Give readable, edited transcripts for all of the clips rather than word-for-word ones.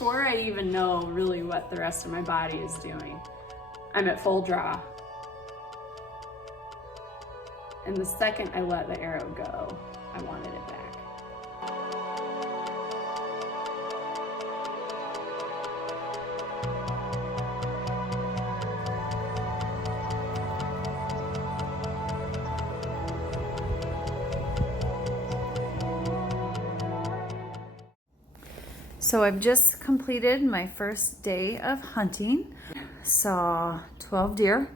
before I even know really what the rest of my body is doing, I'm at full draw. And the second I let the arrow go, I wanted it back. So I've just completed my first day of hunting. Saw 12 deer,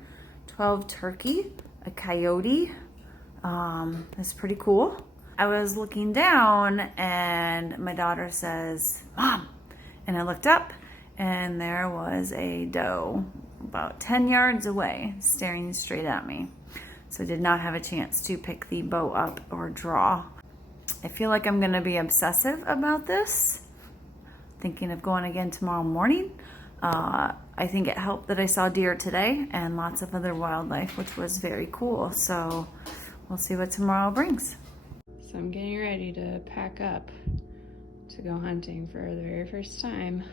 12 turkey, a coyote. That's pretty cool. I was looking down and my daughter says, "Mom," and I looked up and there was a doe about 10 yards away staring straight at me. So I did not have a chance to pick the bow up or draw. I feel like I'm gonna be obsessive about this. Thinking of going again tomorrow morning. I think it helped that I saw deer today and lots of other wildlife, which was very cool. So we'll see what tomorrow brings. So I'm getting ready to pack up to go hunting for the very first time.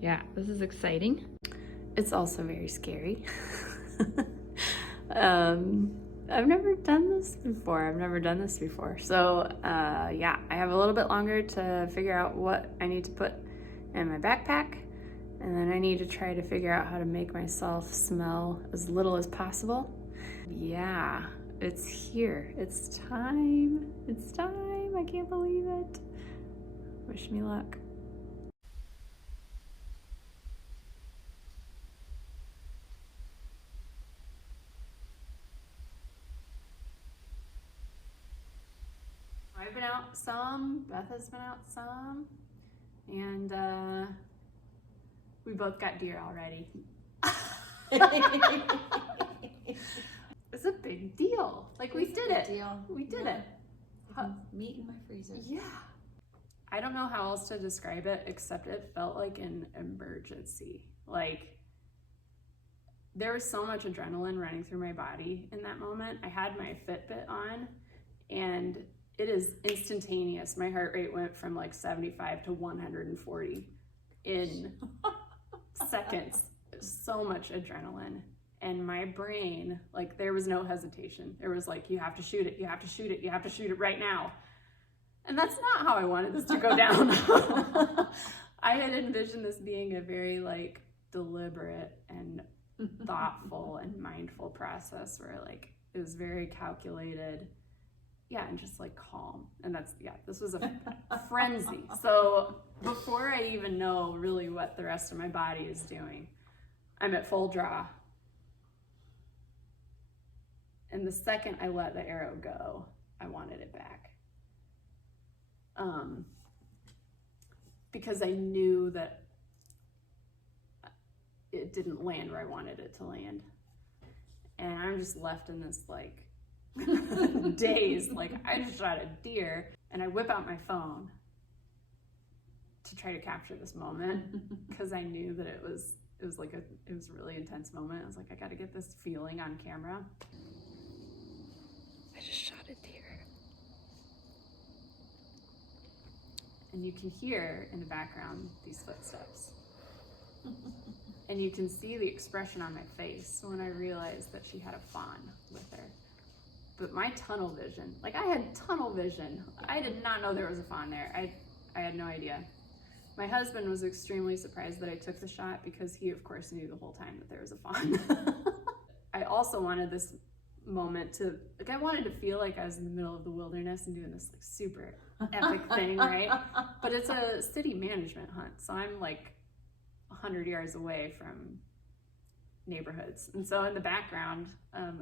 Yeah, this is exciting. It's also very scary. I've never done this before. So yeah, I have a little bit longer to figure out what I need to put in my backpack. And then I need to try to figure out how to make myself smell as little as possible. Yeah, it's here. It's time. It's time. I can't believe it. Wish me luck. I've been out some, Beth has been out some, and we both got deer already. It's a big deal. Like, we did it. We did it. Meat in my freezer. Yeah. I don't know how else to describe it except it felt like an emergency. Like, there was so much adrenaline running through my body in that moment. I had my Fitbit on and it is instantaneous. My heart rate went from like 75 to 140 in seconds. So much adrenaline. And my brain, like, there was no hesitation. There was like, you have to shoot it, you have to shoot it, you have to shoot it right now. And that's not how I wanted this to go down. I had envisioned this being a very like deliberate and thoughtful and mindful process where like it was very calculated. Yeah, and just like calm. And that's, yeah, this was a frenzy. So before I even know really what the rest of my body is doing, I'm at full draw. And the second I let the arrow go, I wanted it back. Because I knew that it didn't land where I wanted it to land. And I'm just left in this like daze, like I just shot a deer, and I whip out my phone to try to capture this moment because I knew that it was a really intense moment. I was like, I gotta get this feeling on camera. I just shot a deer. And you can hear in the background these footsteps. And you can see the expression on my face when I realized that she had a fawn with her. But my tunnel vision, like I had tunnel vision. I did not know there was a fawn there. I had no idea. My husband was extremely surprised that I took the shot because he of course knew the whole time that there was a fawn. I also wanted this moment to, like, I wanted to feel like I was in the middle of the wilderness and doing this like super epic thing, right? But it's a city management hunt, so I'm like 100 yards away from neighborhoods. And so in the background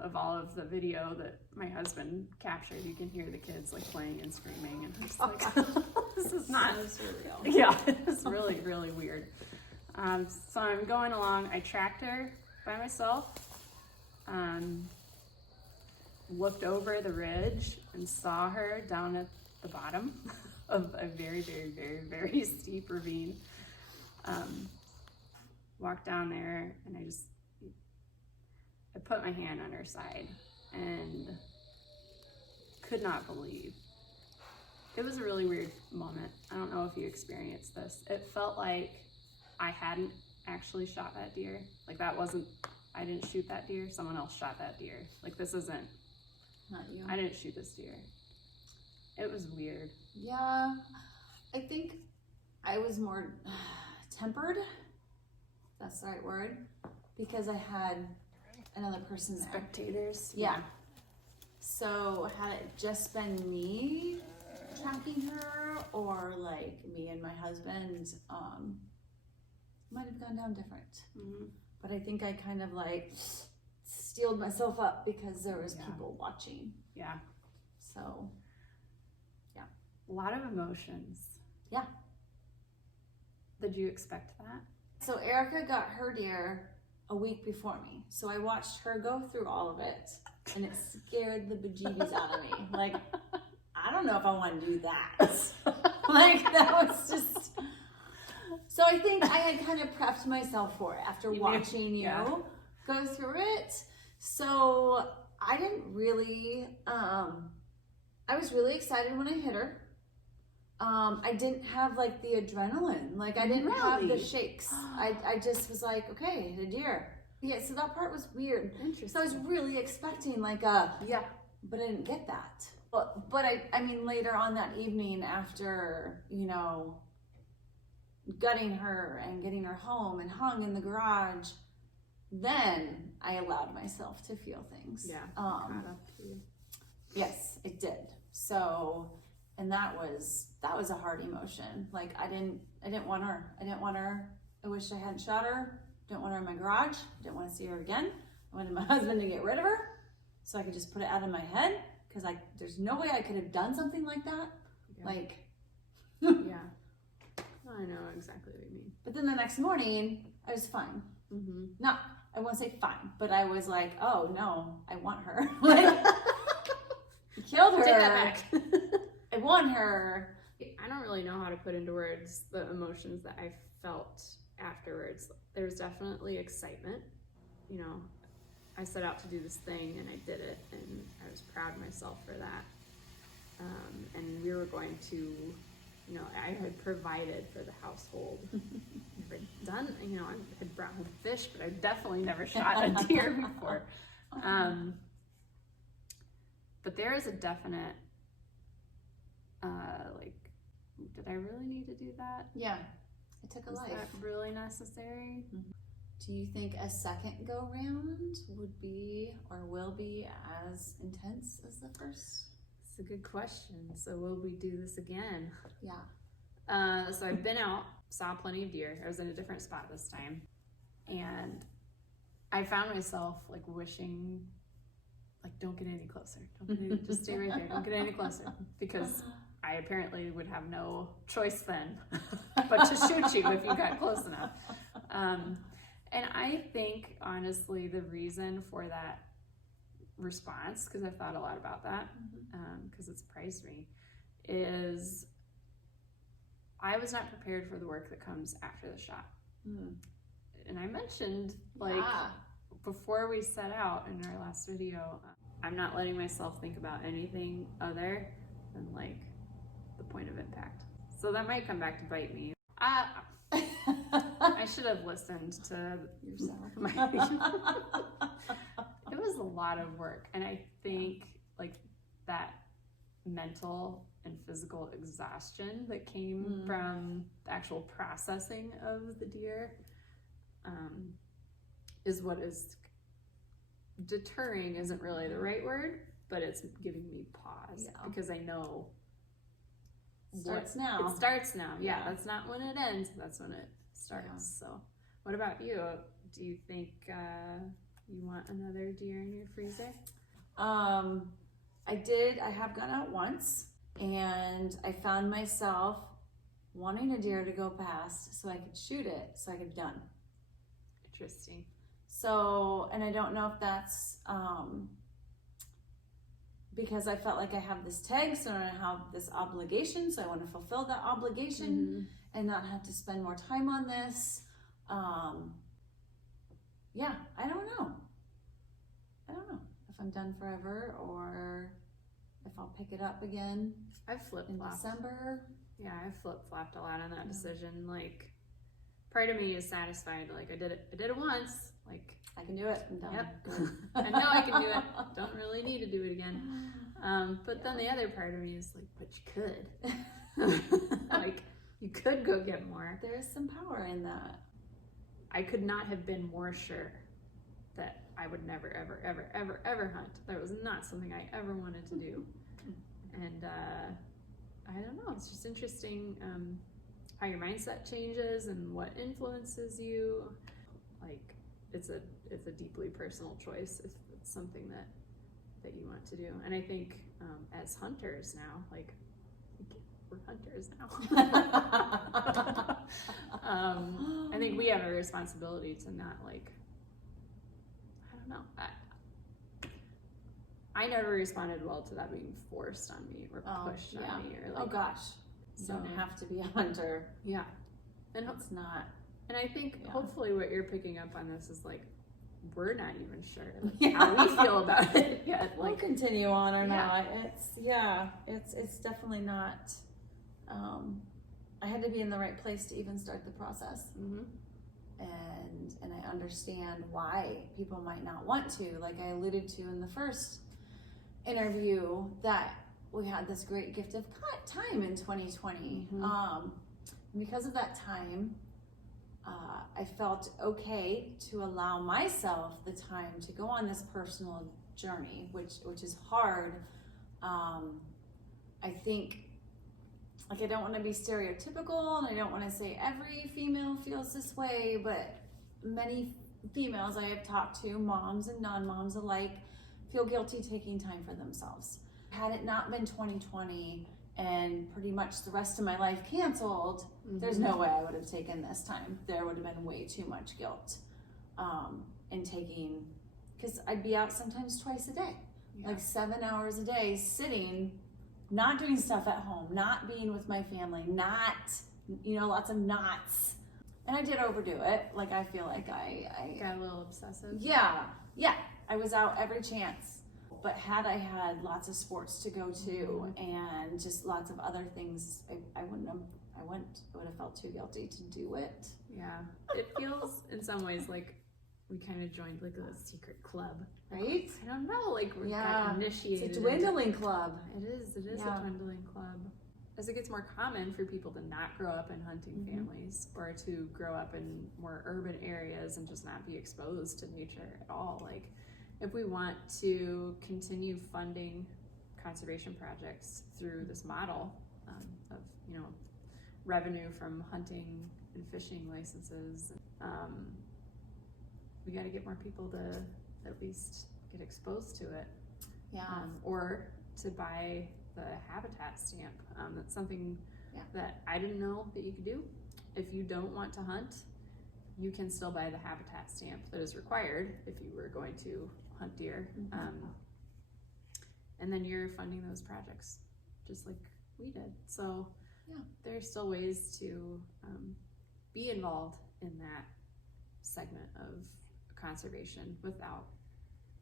of all of the video that my husband captured, you can hear the kids like playing and screaming, and I'm just like, this is not surreal. Yeah, it's really, really weird. So I'm going along. I tracked her by myself, looked over the ridge and saw her down at the bottom of a very, very, very, very steep ravine. Walked down there and I put my hand on her side and could not believe It was a really weird moment. I don't know if you experienced this. It felt like I hadn't actually shot that deer. Like that wasn't, I didn't shoot that deer. Someone else shot that deer. Like this isn't, Not you. I didn't shoot this deer. It was weird. Yeah, I think I was more tempered. That's the right word. Because I had another person there. Spectators. Yeah. So had it just been me tracking her, or like me and my husband, might have gone down different. Mm-hmm. But I think I kind of like steeled myself up because there was Yeah. people watching. Yeah. So yeah. A lot of emotions. Yeah. Did you expect that? So Erica got her deer a week before me. So I watched her go through all of it, and it scared the bejeebies out of me. Like, I don't know if I want to do that. Like, that was just... So I think I had kind of prepped myself for it after watching you go through it. So I didn't really... I was really excited when I hit her. I didn't have like the adrenaline. Like I didn't have the shakes. I just was like, okay, the deer. Yeah, so that part was weird. Interesting. So I was really expecting like a, but I didn't get that. But I mean, later on that evening after, you know, gutting her and getting her home and hung in the garage, then I allowed myself to feel things. Yeah. Caught up to you. Yes, it did. So, and that was a hard emotion. Like I didn't want her. I wish I hadn't shot her. Didn't want her in my garage. Didn't want to see her again. I wanted my husband to get rid of her so I could just put it out of my head, because there's no way I could have done something like that. Yeah. Like, Yeah. I know exactly what you mean. but then the next morning I was fine. Mm-hmm. No, I won't say fine, but I was like, oh no, I want her. Like, I killed her. Take that back. I want her. I don't really know how to put into words the emotions that I felt afterwards. There's definitely excitement. You know, I set out to do this thing and I did it, and I was proud of myself for that. And we were going to, you know, I had provided for the household. I'd done, you know, I had brought home fish, but I definitely never shot a deer before. But there is a definite, like, did I really need to do that? Yeah, it took a Is life. that really necessary? Do you think a second go round would be or will be as intense as the first? It's a good question. So will we do this again? Yeah. So I've been out, saw plenty of deer. I was in a different spot this time. And I found myself like wishing, like, don't get any closer. Just stay right there. Don't get any closer. Because I apparently would have no choice then but to shoot you if you got close enough. And I think, honestly, the reason for that response, because I've thought a lot about that, because it's surprised me, is I was not prepared for the work that comes after the shot. And I mentioned, like, before we set out in our last video, I'm not letting myself think about anything other than, like, the point of impact. So that might come back to bite me. I should have listened to yourself. It was a lot of work, and I think like that mental and physical exhaustion that came from the actual processing of the deer is what is deterring. Isn't really the right word, but it's giving me pause because I know It starts now. It starts now. Yeah, that's not when it ends. That's when it starts. So, what about you? Do you think you want another deer in your freezer? I did. I have gone out once, and I found myself wanting a deer to go past so I could shoot it, so I could be done. Interesting. So, and I don't know if that's because I felt like I have this tag, so I have this obligation, so I want to fulfill that obligation and not have to spend more time on this. Yeah, I don't know if I'm done forever or if I'll pick it up again I've in flip-flopped. December. Yeah, I've flip-flopped a lot on that decision. Like, part of me is satisfied. Like, I did it once. Like, I can do it. I'm done. yep. I know I can do it. Don't really need to do it again. But then the other part of me is like, but you could. Like, you could go get more. There's some power in that. I could not have been more sure that I would never, ever, ever, ever, ever hunt. That was not something I ever wanted to do. And I don't know, it's just interesting how your mindset changes and what influences you. Like, it's a deeply personal choice if it's something that you want to do. And I think as hunters now, like, we're hunters now. I think we have a responsibility to not, like, I don't know. I never responded well to that being forced on me or pushed on me or like. Oh gosh, you don't have to be a hunter. Yeah, and it's not. And I think hopefully what you're picking up on this is like, we're not even sure like, how we feel about it yet. Like, we'll continue on or not. It's definitely not. I had to be in the right place to even start the process. Mm-hmm. And I understand why people might not want to. Like I alluded to in the first interview, that we had this great gift of time in 2020. Mm-hmm. Because of that time, I felt okay to allow myself the time to go on this personal journey, which is hard. I think, like, I don't want to be stereotypical, and I don't want to say every female feels this way, but many females I have talked to, moms and non-moms alike, feel guilty taking time for themselves. Had it not been 2020 and pretty much the rest of my life canceled, there's no way I would have taken this time. There would have been way too much guilt in taking, because I'd be out sometimes twice a day, like 7 hours a day, sitting, not doing stuff at home, not being with my family, not, lots of knots. And I did overdo it. Like, I feel like I got a little obsessive. Yeah. I was out every chance. But had I had lots of sports to go to and just lots of other things, I would have felt too guilty to do it. Yeah. It feels in some ways like we kind of joined like a secret club. Right? I don't know, like we got initiated. It's a dwindling club. It is a dwindling club. As it gets more common for people to not grow up in hunting families or to grow up in more urban areas and just not be exposed to nature at all, like, if we want to continue funding conservation projects through this model of revenue from hunting and fishing licenses, we got to get more people to at least get exposed to it, or to buy the habitat stamp. That's something that I didn't know that you could do. If you don't want to hunt, you can still buy the habitat stamp that is required if you were going to hunt deer, and then you're funding those projects just like we did. So there's still ways to be involved in that segment of conservation without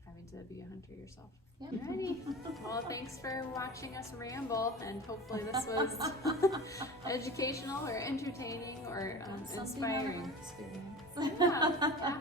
having to be a hunter yourself. Alrighty. Well, thanks for watching us ramble, and hopefully this was educational or entertaining or inspiring. Experience. Yeah.